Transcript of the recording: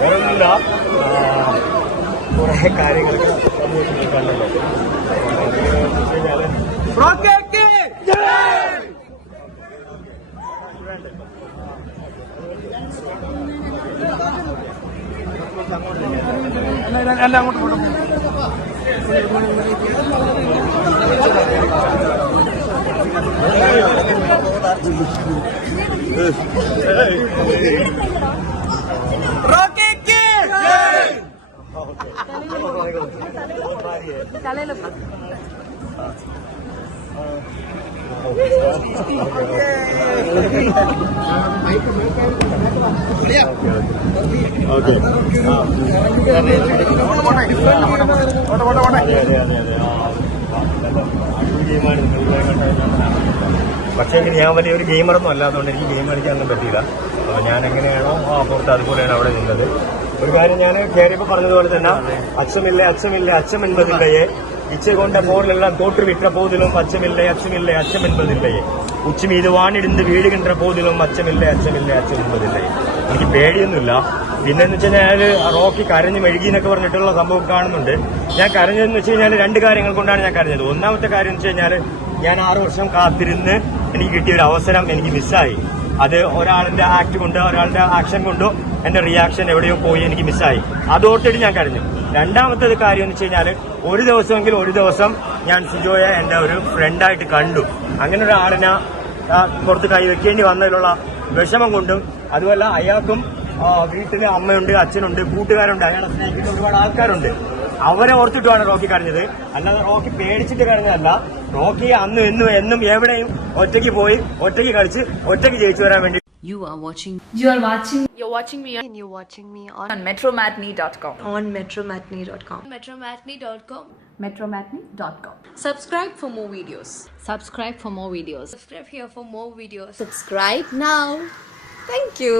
വേറൊന്നുമില്ല കുറേ കാര്യങ്ങളൊക്കെ സമൂഹത്തിൽ കണ്ടല്ലോ. എല്ലാം അങ്ങോട്ട് പോട്ടെ പോട്ടെ പോട്ടെ അതെ അതെ പക്ഷേ ഞാൻ വലിയൊരു ഗെയിമറൊന്നും അല്ലാത്തതുകൊണ്ട് എനിക്ക് ഗെയിം കളിക്കാനൊന്നും പറ്റിയില്ല. അപ്പോൾ ഞാൻ എങ്ങനെയാണോ ആ പുറത്ത് അതുപോലെയാണ് അവിടെ നിന്നത്. ഒരു കാര്യം ഞാൻ കയറിയപ്പോൾ പറഞ്ഞതുപോലെ തന്നെ അച്ഛമില്ലേ അച്ഛമില്ല അച്ഛം ഇച്ച കൊണ്ട പോലെല്ലാം തോറ്റു വിട്ട പോതിലും അച്ഛമില്ലേ അച്ഛമില്ലേ അച്ഛം എൺപതില്ലയെ ഉച്ച മീത് വാണിടുന്ന് വീട് കിണ്ട പോതിലും അച്ഛമില്ലേ അച്ഛമില്ലേ അച്ഛം എനിക്ക് പേടിയൊന്നുമില്ല. പിന്നെന്ന് വെച്ച് കഴിഞ്ഞാൽ റോക്കി കരഞ്ഞ് മെഴുകി എന്നൊക്കെ പറഞ്ഞിട്ടുള്ള സംഭവം കാണുന്നുണ്ട്. ഞാൻ കരഞ്ഞതെന്ന് വെച്ച് കഴിഞ്ഞാൽ രണ്ട് കാര്യങ്ങൾ കൊണ്ടാണ് ഞാൻ കരഞ്ഞത്. ഒന്നാമത്തെ കാര്യം എന്ന് വെച്ച് കഴിഞ്ഞാൽ ഞാൻ ആറു വർഷം കാത്തിരുന്ന് എനിക്ക് കിട്ടിയ ഒരു അവസരം എനിക്ക് മിസ്സായി. അത് ഒരാളിന്റെ ആക്ട് കൊണ്ട് ഒരാളുടെ ആക്ഷൻ കൊണ്ടോ എന്റെ റിയാക്ഷൻ എവിടെയോ പോയി എനിക്ക് മിസ്സായി. അതോർത്തിട്ട് ഞാൻ കഴിഞ്ഞു രണ്ടാമത്തെ കാര്യം എന്ന് വെച്ച് കഴിഞ്ഞാൽ ഒരു ദിവസമെങ്കിലും ഒരു ദിവസം ഞാൻ സിജോയെ എന്റെ ഒരു ഫ്രണ്ടായിട്ട് കണ്ടു. അങ്ങനെ ഒരാളിനെ പുറത്ത് കൈവയ്ക്കേണ്ടി വന്നതിലുള്ള വിഷമം കൊണ്ടും അതുമല്ല അയാൾക്കും വീട്ടിൽ അമ്മയുണ്ട് അച്ഛനുണ്ട് കൂട്ടുകാരുണ്ട് അയാളെ സ്നേഹിക്കുന്ന ഒരുപാട് ആൾക്കാരുണ്ട്. അവരെ ഓർത്തിട്ടുമാണ് റോക്കി കരഞ്ഞത് അല്ലാതെ റോക്കി പേടിച്ചിട്ട് കരഞ്ഞതല്ല റോക്കി അന്നും എന്നും എന്നും എവിടെയും ഒറ്റയ്ക്ക് പോയി ഒറ്റയ്ക്ക് കളിച്ച് ഒറ്റയ്ക്ക് ജയിച്ചു വരാൻ വേണ്ടി You are watching You are watching You're watching me and you're watching me on, on metromatney.com. on metromatney.com. Metromatney.com. Metromatney.com. subscribe for more videos subscribe for more videos Subscribe here for more videos. subscribe now thank you